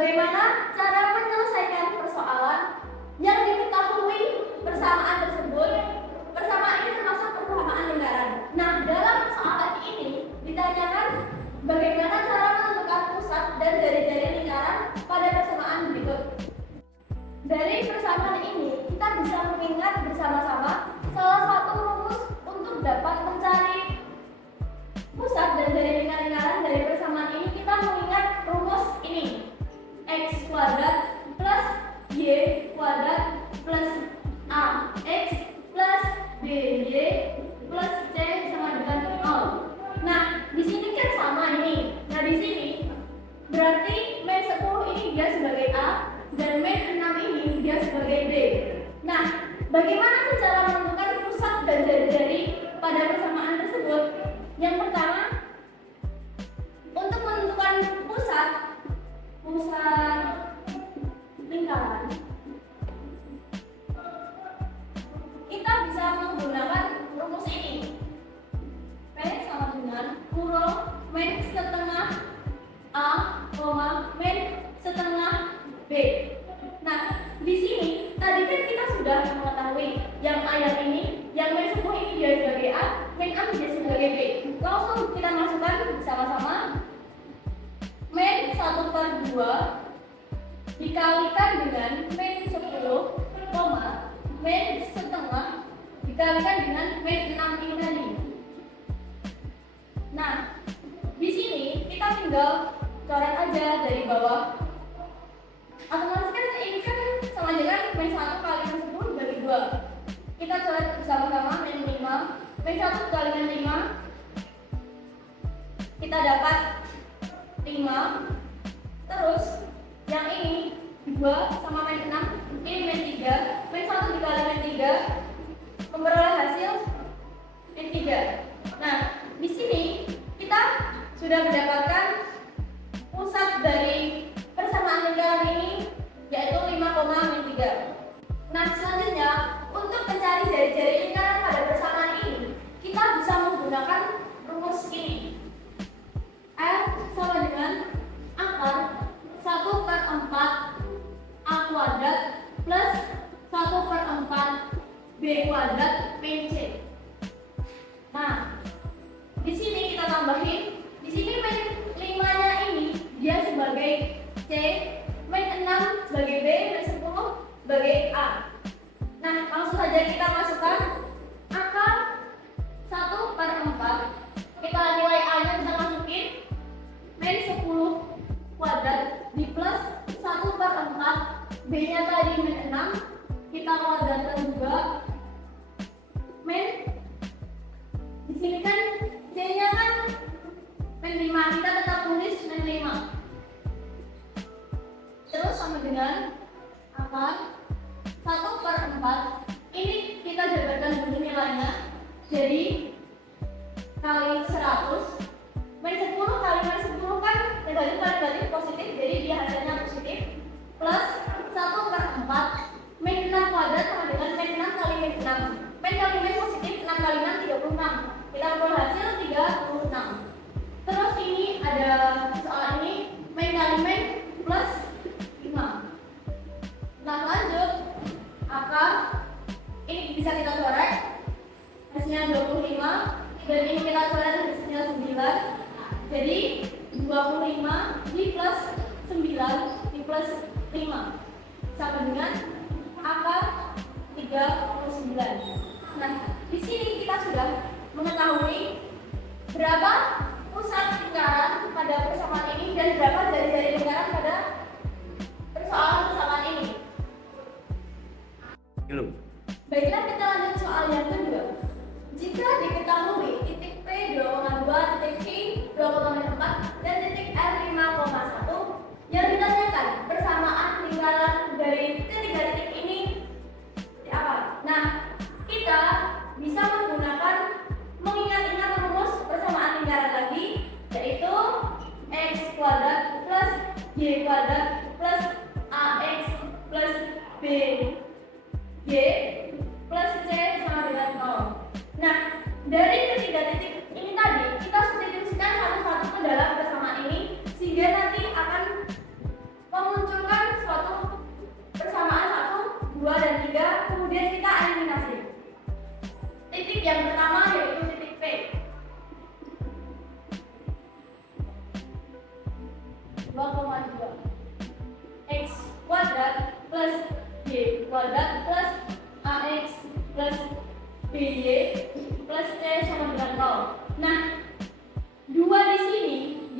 bagaimana cara menyelesaikan persoalan yang diketahui persamaan tersebut. Persamaan ini termasuk persamaan lingkaran. Nah, dalam persoalan ini ditanyakan bagaimana cara menentukan pusat dan jari-jari lingkaran pada persamaan berikut. Dari persamaan ini, kita bisa mengingat bersama-sama salah satu rumus untuk dapat mencari pusat dan jari lingkaran dari persamaan ini. Kita mengingat rumus ini: x kuadrat plus y kuadrat plus ax plus by plus c sama dengan 0. Nah, di sini kan sama ini. Nah, di sini berarti min 10 ini dia sebagai a dan min 6 ini dia sebagai b. Nah, bagaimana sih cara menentukan pusat dan jari-jari pada persamaan tersebut? Yang pertama, untuk menentukan pusat lingkaran, kita bisa menggunakan rumus ini. P sama dengan kurung min setengah a, min setengah b. Nah, di sini tadi kan kita sudah mengetahui yang a yang ini, yang min 10 ini dia sebagai a, min 6 dia sebagai b. Langsung kita masukkan bersama-sama. Min 1/2 dikalikan dengan min 10, min setengah dikalikan dengan min 6 ini tadi. Nah, di sini kita tinggal coret aja dari bawah. Otomatis kan ini kan sama dengan min 1 kali min 10 bagi 2. Kita coret bersama-sama min 5. Min 1 kali min 5 kita dapat 5. Terus yang ini 2 sama min 6, ini min 3. Min 1 dikali min 3 memperoleh hasil min 3. Nah, di sini kita sudah mendapatkan pusat dari persamaan lingkaran ini, yaitu 5,3. Nah, selanjutnya untuk mencari jari-jari lingkaran pada persamaan ini, kita bisa menggunakan rumus ini. R sama dengan akar 1/4 a kuadrat plus 1/4 b kuadrat min c. Nah, di sini kita tambahin, di sini min 5-nya ini dia sebagai c, min 6 sebagai b, min 10 sebagai a. Nah, langsung saja kita masukkan akar 1/4. Kita nilai a-nya kita masukin min 10 kuadrat di plus 1/4, b-nya tadi min 6, kita kuadratkan juga min, di sini kan c-nya kan min 5, kita tetap tulis min 5. Terus sama dengan akar 1/4, ini kita jabarkan dulu nilainya, jadi kali 100. Min 10 kali min 10 kan negatif kali negatif positif, jadi dia hasilnya positif, plus 1/4 min 6 kuadrat sama dengan min 6 kali min 6. Min kali min positif, 6 kali 6 36. Kita peroleh hasil 36. Terus ini ada soal ini min kali min plus 5. Nah, lanjut akar ini bisa kita coret, hasilnya 25, dan ini kita coret hasilnya 9. Jadi 25 di plus 9 di plus 5 sama dengan akar 39. Nah, di sini kita sudah mengetahui berapa pusat lingkaran pada persamaan ini dan berapa jari-jari lingkaran pada persoalan ini. Baiklah, kita lanjut soal yang kedua. Jika diketahui titik P 2,2, titik Q 2,4, dan titik R 5,1, yang ditanyakan persamaan lingkaran dari ketiga titik ini apa? Nah, kita bisa menggunakan mengingat-ingat rumus persamaan lingkaran lagi, yaitu x kuadrat plus y kuadrat plus ax plus b y plus c sama dengan 0. Nah, dari ketiga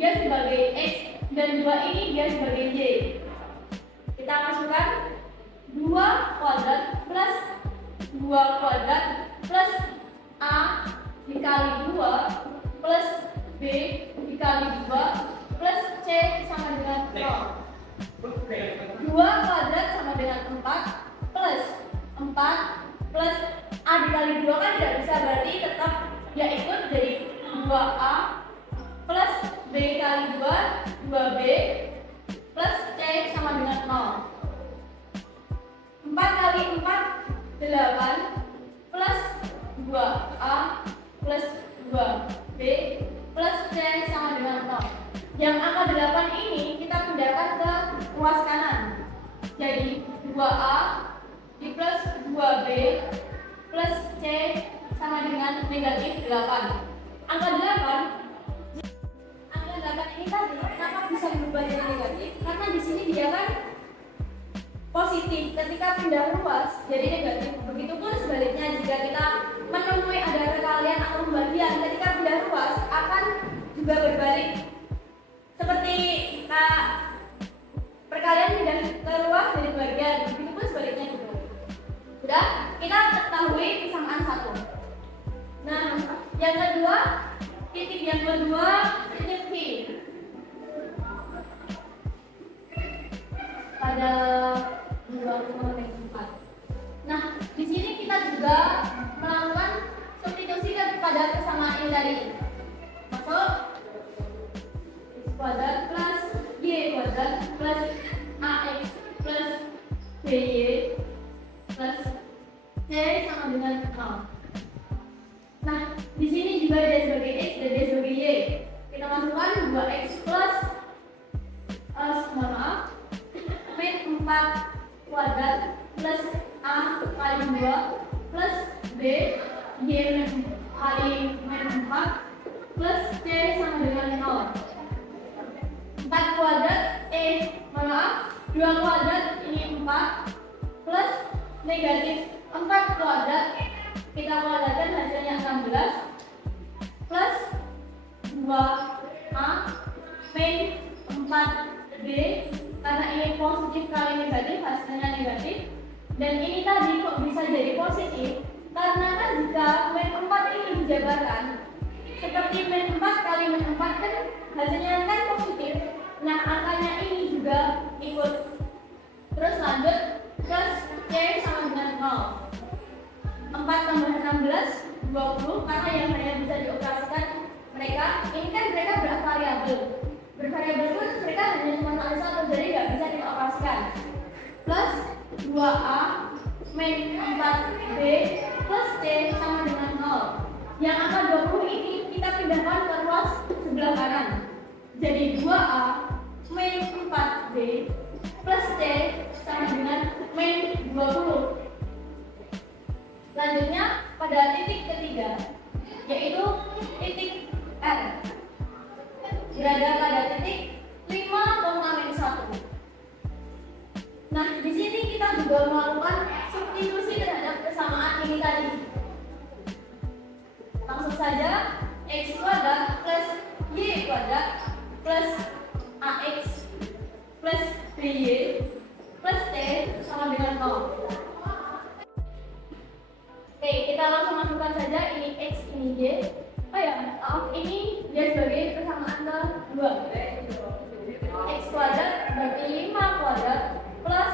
dia sebagai X dan 2 ini dia sebagai Y. Kita masukkan 2 kuadrat plus 2 kuadrat plus A dikali 2 plus B dikali 2 plus C sama dengan 0. 2 kuadrat sama dengan 4 plus 4 plus A dikali 2 kan tidak bisa, berarti tetap dia ikut jadi 2A plus B kali 2 2B plus C sama dengan 0. 4 kali 4 8 plus 2A plus 2B plus C sama dengan 0. Yang angka 8 ini kita pindahkan ke ruas kanan. Jadi 2A di plus 2B plus C sama dengan negatif 8. Angka 8 ini tadi kenapa bisa berubah jadi negatif? Karena di sini dia kan positif, ketika pindah ruas jadi negatif. Begitupun sebaliknya, jika kita menemui ada perkalian atau pembagian, ketika pindah ruas akan juga berbalik. Seperti perkalian pindah ke ruas jadi bagian, begitupun sebaliknya juga. Sudah, kita ketahui persamaan 1. Nah, yang kedua, titik yang kedua, titik P. Pada 2,4. Nah, di sini kita juga melakukan substitusi kepada persamaan ini tadi. Masuk X kuadrat plus Y kuadrat plus AX plus BY plus C sama dengan 0. Nah, di sini juga dia sebagai X dan dia sebagai Y. Kita masukkan 2X plus min 4 kuadrat plus A kali 2 plus B Y kali min 4 plus C sama dengan 0. 4 kuadrat 2 kuadrat ini 4 plus negatif 4 kuadrat, kita kuadratkan hasilnya 16 plus 2A min 4B, karena ini positif kali negatif hasilnya negatif. Dan ini tadi kok bisa jadi positif? Karena kan jika min 4 ini dijabarkan seperti min 4 kali min 4 kan hasilnya kan positif. Nah, angkanya ini juga ikut. Terus lanjut plus C sama dengan 0. 4 tambah 16 20, karena yang hanya bisa dioperasikan mereka ini kan mereka bervariabel pun mereka hanya cuma nulis 1, jadi nggak bisa dioperasikan. Plus 2A min 4B plus C sama dengan 0. Yang angka 20 ini kita pindahkan ke ruas sebelah kanan. Jadi 2A min 4B plus C sama dengan min 20. Selanjutnya pada titik ketiga, yaitu titik R, berada pada titik 5,-1. Nah, di sini kita juga melakukan substitusi terhadap persamaan ini tadi. Langsung saja, X kuadrat plus Y kuadrat plus AX plus BY plus T sama dengan 0. Oke, kita langsung masukkan saja ini X, ini Y. Oh ya, maaf, ini dia sebagai persamaan kedua. X kuadrat berarti 5 kuadrat plus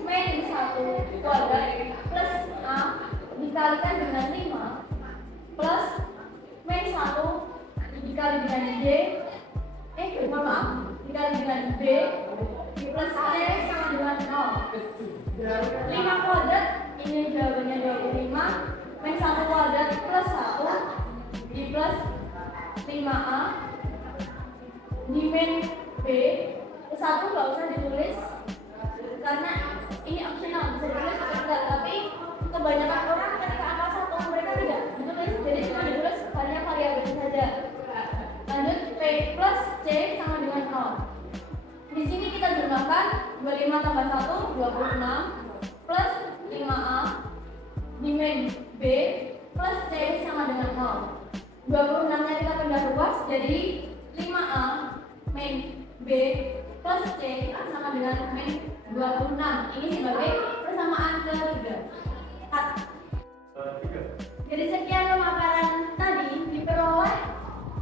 min 1 kuadrat plus A dikalikan dengan 5 plus min 1 dikali dengan Y dikali dengan B plus C sama dengan 0. 5 kuadrat ini jawabannya 25. Min 1 kuadrat plus 1 di plus 5A di min B. Ke 1 nggak usah ditulis karena ini optional, bisa ditulis atau tidak, tapi kebanyakan orang ketika angka 1 mereka tidak ditulis, jadi cuma ditulis hanya variabel saja. Lanjut, P plus C sama dengan 0. Di sini kita jumlahkan 25 tambah 1 26 plus 5A di min B plus C sama dengan 0. 26 nya kita pindah ruas jadi 5A min B plus C sama dengan min 26. Ini sebagai persamaan ketiga. Dari sekian pemaparan tadi diperoleh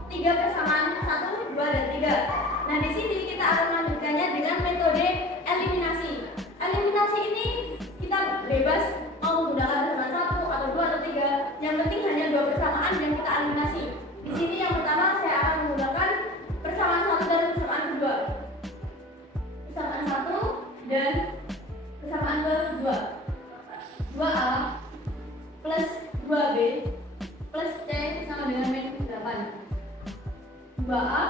3 persamaan 1, 2, dan 3. Nah, di sini kita akan melanjutkannya dengan metode eliminasi. Eliminasi ini kita bebas mau menggunakan persamaan 1 atau 2 atau 3. Yang penting hanya 2 persamaan yang kita eliminasi. Di sini yang pertama saya akan menggunakan persamaan 1 dan persamaan kedua. Persamaan 1 dan persamaan kedua. 2A plus 2B plus C sama dengan min 8. 2A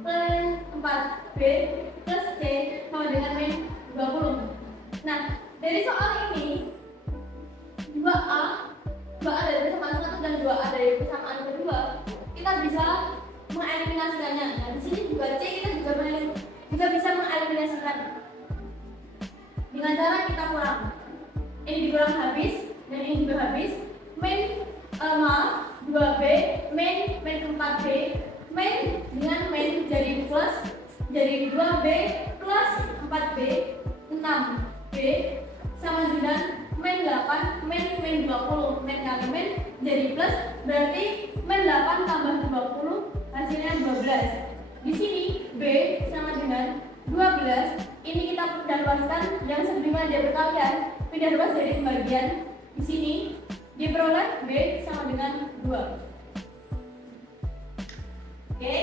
plus 4B plus C sama dengan min 20. Nah, dari soal ini 2A dari persamaan 1 dan 2A dari persamaan kedua, kita bisa mengeliminasikannya. Nah, di sini juga C kita juga bisa mengeliminasikan dengan cara kita kurang. Ini dikurang habis dan ini juga habis. Min 2B min 4B min dengan min jadi plus, jadi 2B plus 4B 6B sama dengan min 8 min 20. Min kali min jadi plus, berarti min 8 tambah 20 hasilnya 12. Di sini B sama dengan 12. Ini kita pindah luaskan yang sebelumnya dia berkalian, pindah luas dari pembagian. Di sini diperoleh B sama dengan 2. Oke,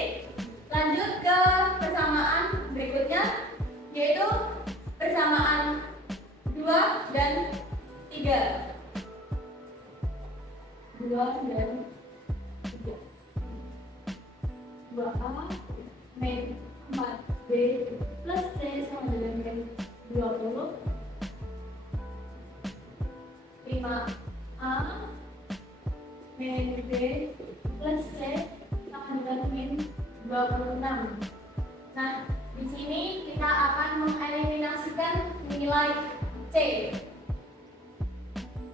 lanjut ke persamaan berikutnya, yaitu persamaan 2 dan 3. 2 dan 3. 2A min 4B plus C sama dengan min 20. 5A min B plus C sama dengan min 26. Nah, di sini kita akan mengeliminasikan nilai C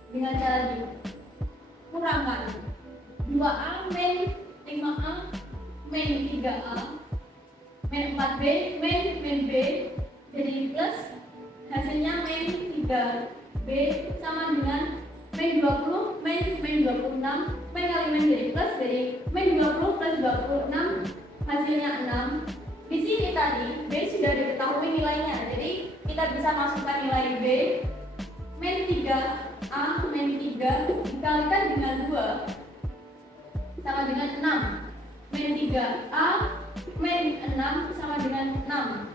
dengan cara dikurangkan. 2A min 5A min 3A min 4B min B jadi plus, hasilnya min 3B sama dengan min 20 min 26. Min kali min jadi plus, jadi min 20 plus 26 hasilnya 6. Di sini tadi B sudah diketahui nilainya, jadi kita bisa masukkan nilai B min 3A min 3 dikalikan dengan 2 sama dengan 6. Min 3A min 6 sama dengan 6.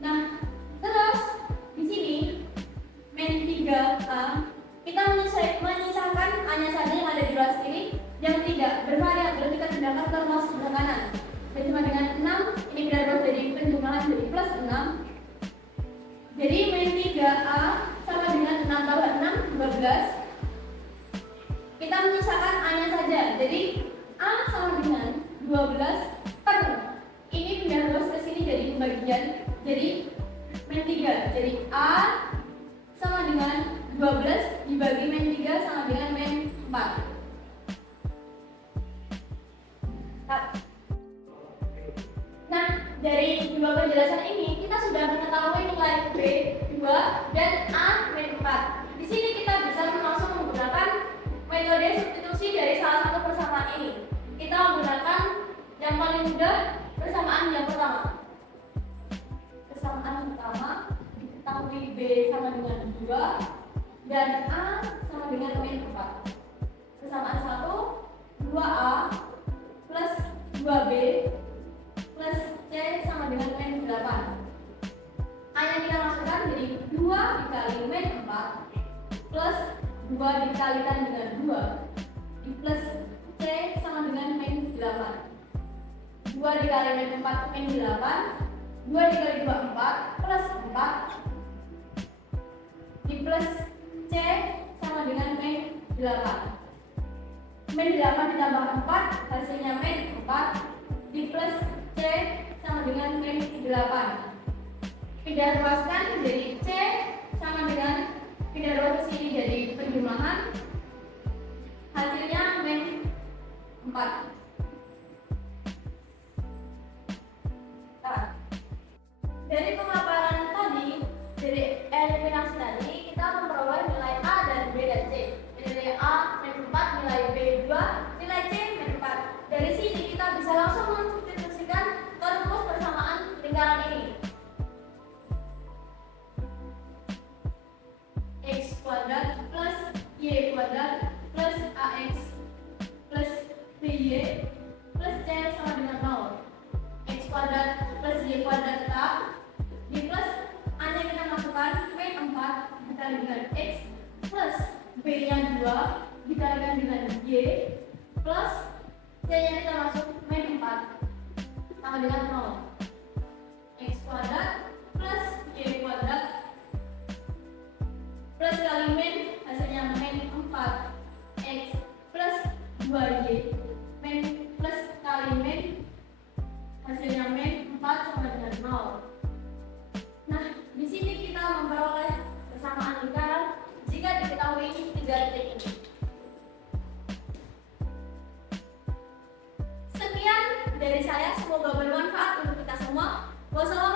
Nah, terus di sini min 3A kita menyisakan hanya saja yang ada di luas ini yang tidak bervariabel, kita pindahkan ke luas sebelah kanan. Dan cuma dengan 6 ini pindah luas dari penjumlahan jadi plus 6. Jadi min 3A sama dengan 6 tambah 6 12. Kita menyisakan A-nya saja. Jadi A sama dengan 12 per ini pindah luas ke sini jadi pembagian. Jadi min 3. Jadi A sama dengan 12 dibagi min 3 sama dengan min 4. Nah, dari dua penjelasan ini kita sudah mengetahui nilai B 2 dan A min 4. Di sini kita bisa langsung menggunakan metode substitusi dari salah satu persamaan ini. Kita menggunakan yang paling mudah, persamaan yang pertama. Persamaan pertama diketahui B sama dengan 2 dan A sama dengan min 4. Persamaan 1, 2A plus 2B plus C sama dengan min 8. A yang kita masukkan jadi 2 dikali min 4 plus 2 dikalikan dengan 2 di plus C sama dengan min 8. 2 dikali min 4 min 8, 2 dikali 2 4 plus 4 di plus C sama dengan min 8. Min 8 ditambah 4 hasilnya min 4 di plus C sama dengan min 8. Pindah luaskan jadi C sama dengan pindah luas ke sini jadi penjumlahan, hasilnya min 4. Y plus C sama dengan 0. X kuadrat plus Y kuadrat tetap. Di plus A nya kita masukkan min 4 dikali dengan X plus B nya 2 dikalikan dengan Y plus C nya kita masuk min 4 sama dengan 0. X kuadrat plus Y kuadrat plus kali min hasilnya min 4 X plus 2Y min plus kali min hasilnya min 4 sama dengan 0. Nah, di sini kita memperoleh kesamaan lingkaran jika diketahui tiga titik ini. Sekian dari saya, semoga bermanfaat untuk kita semua. Wassalamualaikum